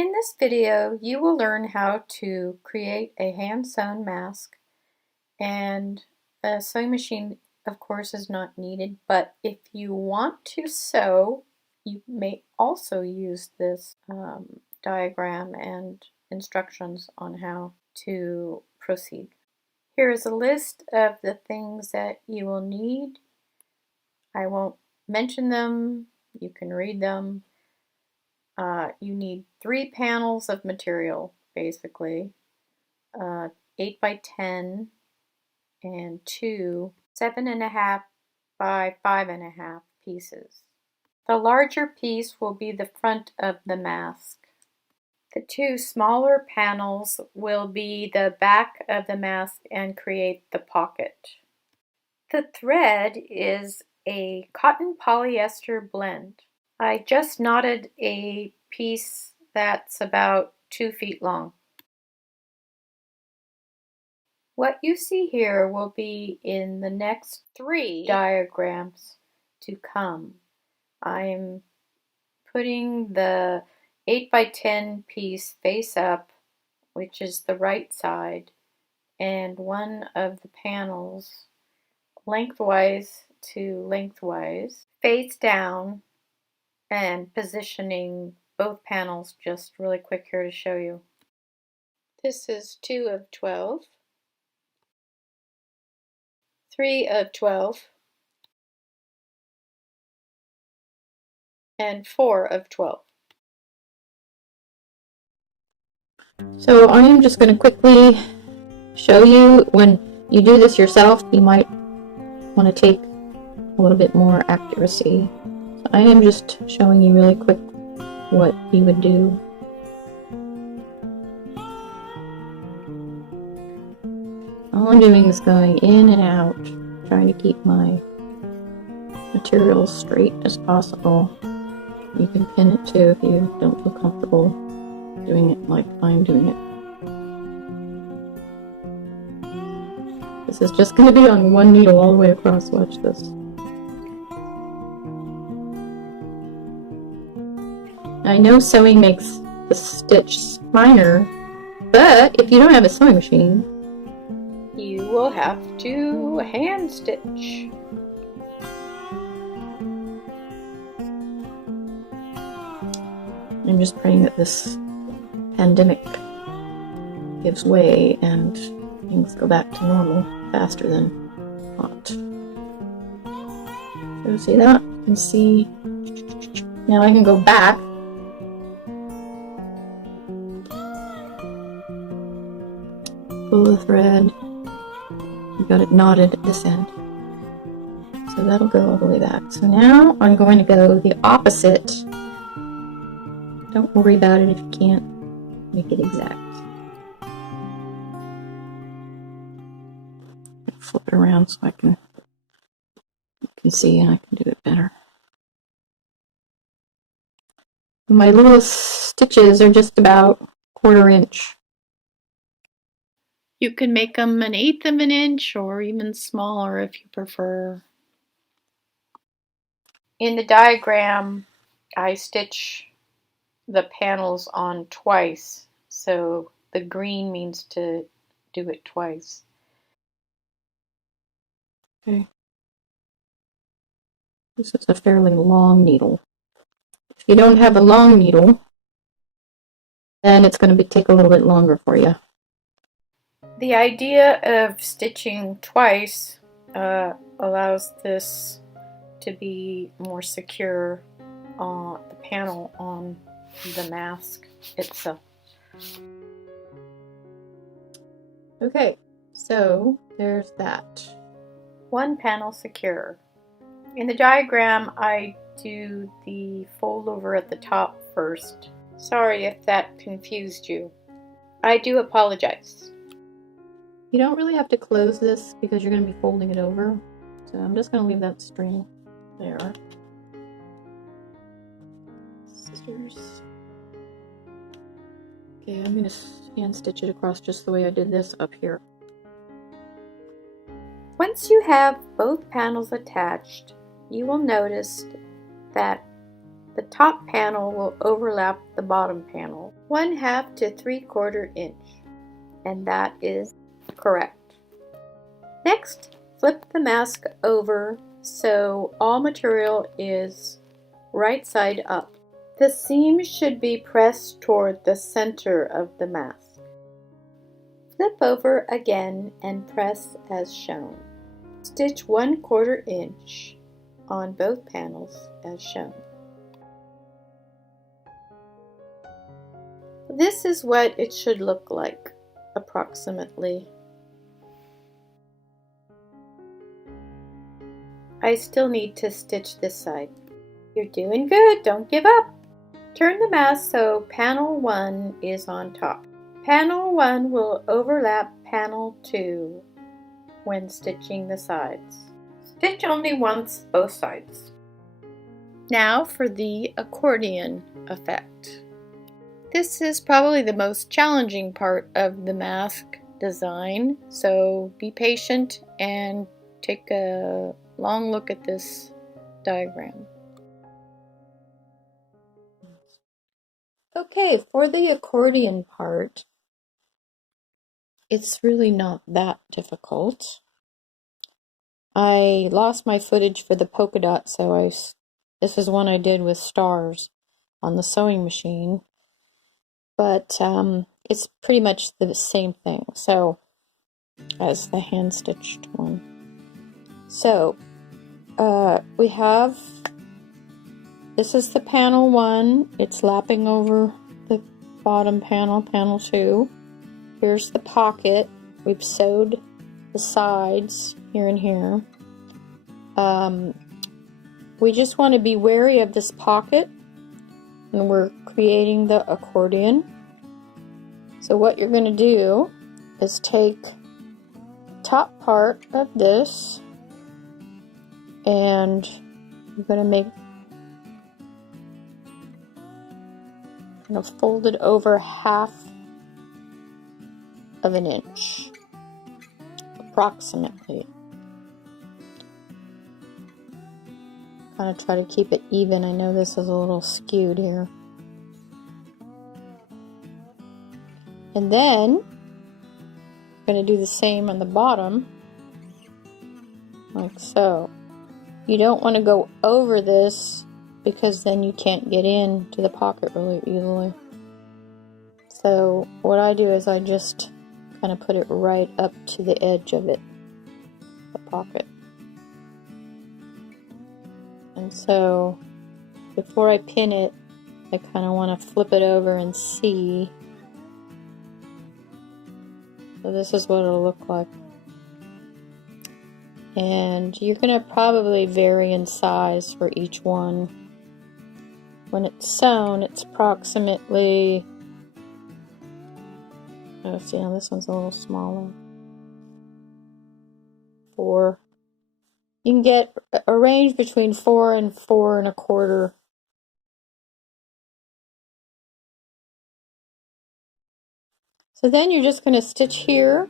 In this video, you will learn how to create a hand-sewn mask, and a sewing machine, of course, is not needed, but if you want to sew, you may also use this diagram and instructions on how to proceed. Here is a list of the things that you will need. I won't mention them, you can read them. You need 3 panels of material, basically, 8 by 10 and 2 7.5 by 5.5 pieces. The larger piece will be the front of the mask. The 2 smaller panels will be the back of the mask and create the pocket. The thread is a cotton polyester blend. I just knotted a piece that's about 2 feet long. What you see here will be in the next 3 diagrams to come. I'm putting the 8 by 10 piece face up, which is the right side, and one of the panels lengthwise to lengthwise, face down, and positioning both panels just really quick here to show you. This is 2 of 12, 3 of 12, and 4 of 12. So I am just going to quickly show you, when you do this yourself, you might want to take a little bit more accuracy. So I am just showing you really quick what you would do. All I'm doing is going in and out, trying to keep my material straight as possible. You can pin it too if you don't feel comfortable doing it like I'm doing it. This is just going to be on one needle all the way across. Watch this. I know sewing makes the stitch finer, but if you don't have a sewing machine, you will have to hand stitch. I'm just praying that this pandemic gives way and things go back to normal faster than not. So see that? You can see. Now I can go back. Pull the thread. You've got it knotted at this end. So that'll go all the way back. So now I'm going to go the opposite. Don't worry about it if you can't make it exact. Flip it around so you can see and I can do it better. My little stitches are just about 1/4 inch. You can make them 1/8 of an inch or even smaller if you prefer. In the diagram, I stitch the panels on twice, so the green means to do it twice. Okay. This is a fairly long needle. If you don't have a long needle, then it's going to take a little bit longer for you. The idea of stitching twice allows this to be more secure on the panel on the mask itself. Okay, so there's that. One panel secure. In the diagram, I do the fold over at the top first. Sorry if that confused you. I do apologize. You don't really have to close this because you're going to be folding it over. So I'm just going to leave that string there. Scissors. Okay, I'm going to hand stitch it across just the way I did this up here. Once you have both panels attached, you will notice that the top panel will overlap the bottom panel. 1/2 to 3/4 inch, and that is correct. Next, flip the mask over so all material is right side up. The seam should be pressed toward the center of the mask. Flip over again and press as shown. Stitch 1/4 inch on both panels as shown. This is what it should look like, approximately. I still need to stitch this side. You're doing good, don't give up. Turn the mask so panel 1 is on top. Panel 1 will overlap panel 2 when stitching the sides. Stitch only once both sides. Now for the accordion effect. This is probably the most challenging part of the mask design, so be patient and take a long look at this diagram. Okay, for the accordion part, it's really not that difficult. I lost my footage for the polka dot, so this is one I did with stars on the sewing machine, but it's pretty much the same thing, so as the hand stitched one. So we have, this is the panel 1, it's lapping over the bottom panel, panel 2. Here's the pocket, we've sewed the sides here and here. We just want to be wary of this pocket, and we're creating the accordion. So what you're going to do is take the top part of this, and you're going to fold it over 1/2 of an inch, approximately. Kind of try to keep it even. I know this is a little skewed here. And then I'm going to do the same on the bottom, like so. You don't want to go over this because then you can't get into the pocket really easily. So what I do is I just kind of put it right up to the edge of it, the pocket. And so before I pin it, I kind of want to flip it over and see. So this is what it'll look like. And you're going to probably vary in size for each one. When it's sewn, it's approximately, oh, see, now this one's a little smaller. 4. You can get a range between 4 and 4 1/4. So then you're just going to stitch here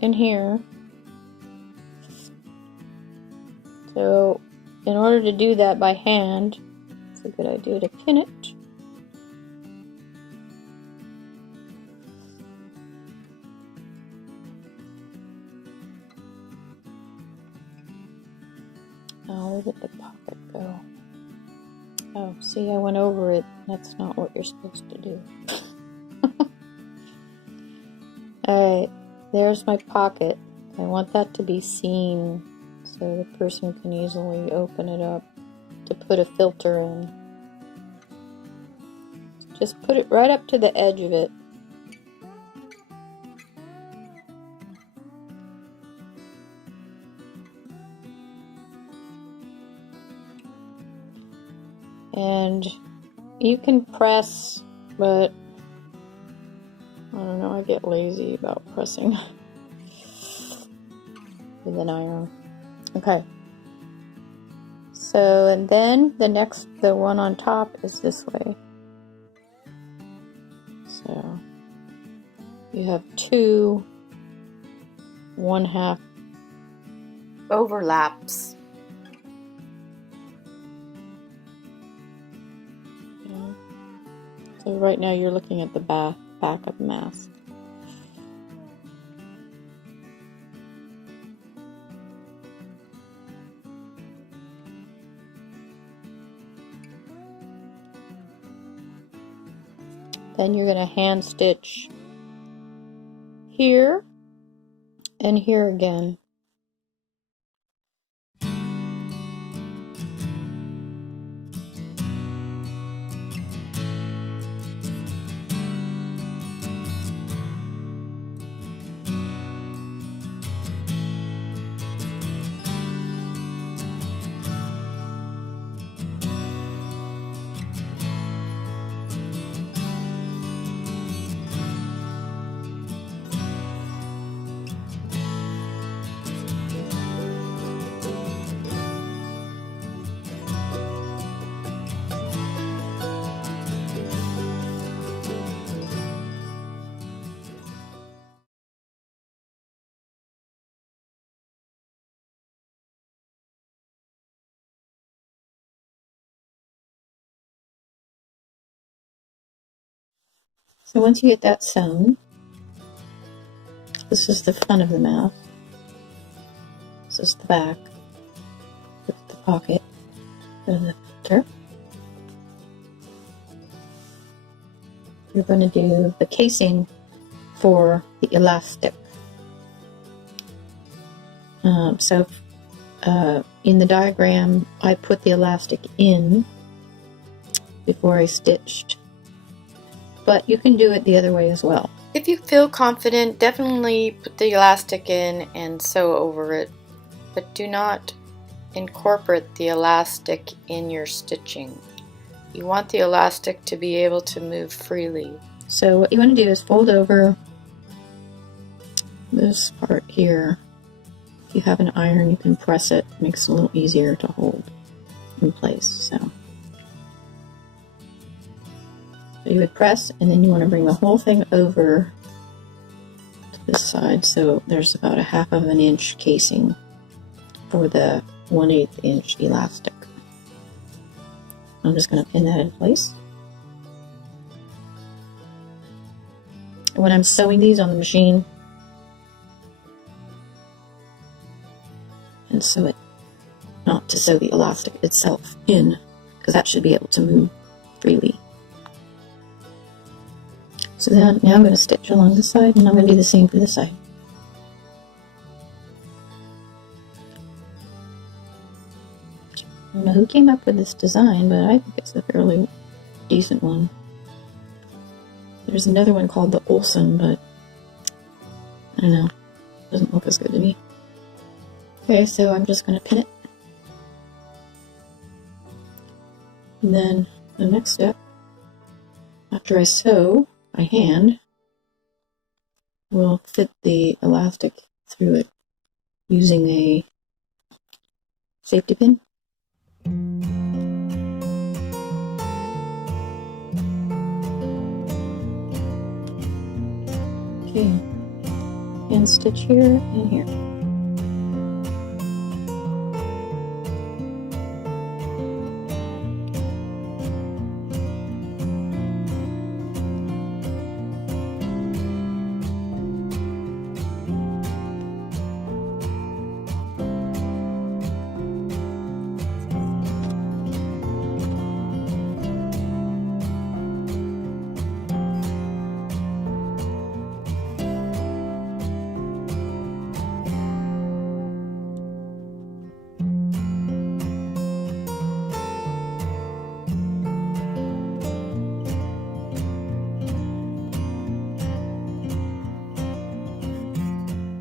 and here. So in order to do that by hand, it's a good idea to pin it. Now where did the pocket go? Oh, see, I went over it. That's not what you're supposed to do. Alright, there's my pocket. I want that to be seen so the person can easily open it up to put a filter in. Just put it right up to the edge of it. And you can press, but I don't know, I get lazy about pressing with an iron. Okay. So, and then the one on top is this way. So, you have 2 1/2 overlaps. So right now you're looking at the back of the mask. Then you're going to hand stitch here and here again. So once you get that sewn, this is the front of the mask. This is the back with the pocket for the filter. You're going to do the casing for the elastic. In the diagram, I put the elastic in before I stitched, but you can do it the other way as well. If you feel confident, definitely put the elastic in and sew over it, but do not incorporate the elastic in your stitching. You want the elastic to be able to move freely. So what you want to do is fold over this part here. If you have an iron, you can press it. It makes it a little easier to hold in place. So you would press, and then you want to bring the whole thing over to this side. So there's about a 1/2 inch casing for the 1/8 inch elastic. I'm just going to pin that in place. And when I'm sewing these on the machine, and sew it, not to sew the elastic itself in, because that should be able to move freely. So now I'm going to stitch along the side, and I'm going to do the same for this side. I don't know who came up with this design, but I think it's a fairly decent one. There's another one called the Olsen, but I don't know, it doesn't look as good to me. Okay, so I'm just going to pin it. And then the next step, after I sew by hand, we'll fit the elastic through it using a safety pin. Okay, hand stitch here and here.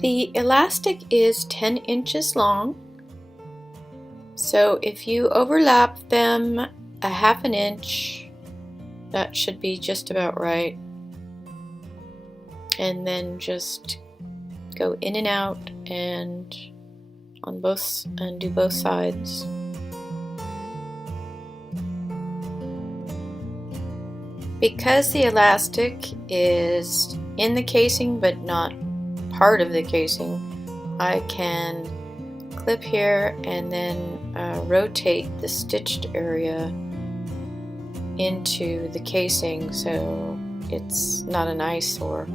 The elastic is 10 inches long, so if you overlap them a 1/2 inch, that should be just about right. And then just go in and out and do both sides. Because the elastic is in the casing but not part of the casing, I can clip here and then rotate the stitched area into the casing so it's not an eyesore.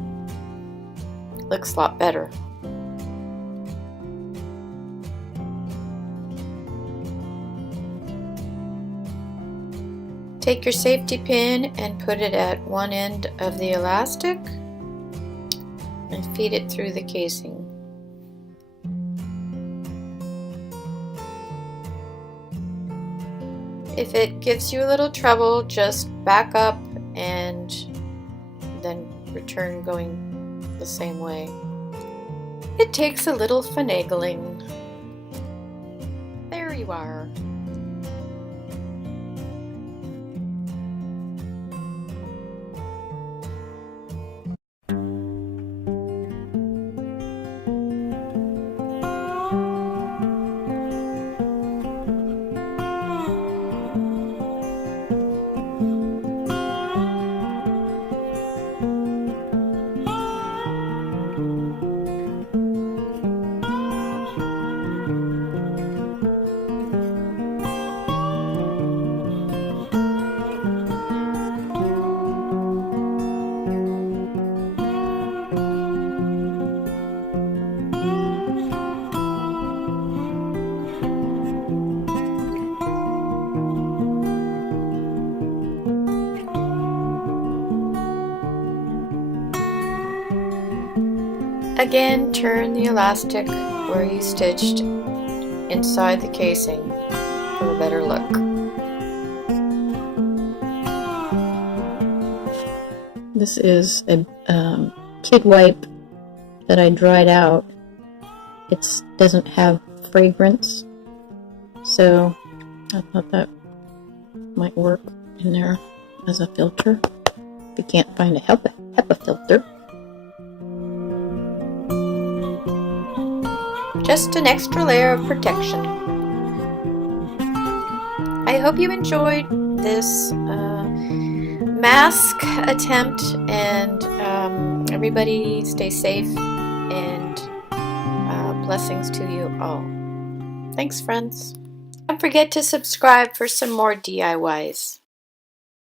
Looks a lot better. Take your safety pin and put it at one end of the elastic and feed it through the casing. If it gives you a little trouble, just back up and then return going the same way. It takes a little finagling. There you are. Again, turn the elastic where you stitched inside the casing for a better look. This is a kid wipe that I dried out. It doesn't have fragrance, so I thought that might work in there as a filter. If you can't find a HEPA filter. Just an extra layer of protection. I hope you enjoyed this mask attempt, and everybody stay safe, and blessings to you all. Thanks, friends. Don't forget to subscribe for some more DIYs.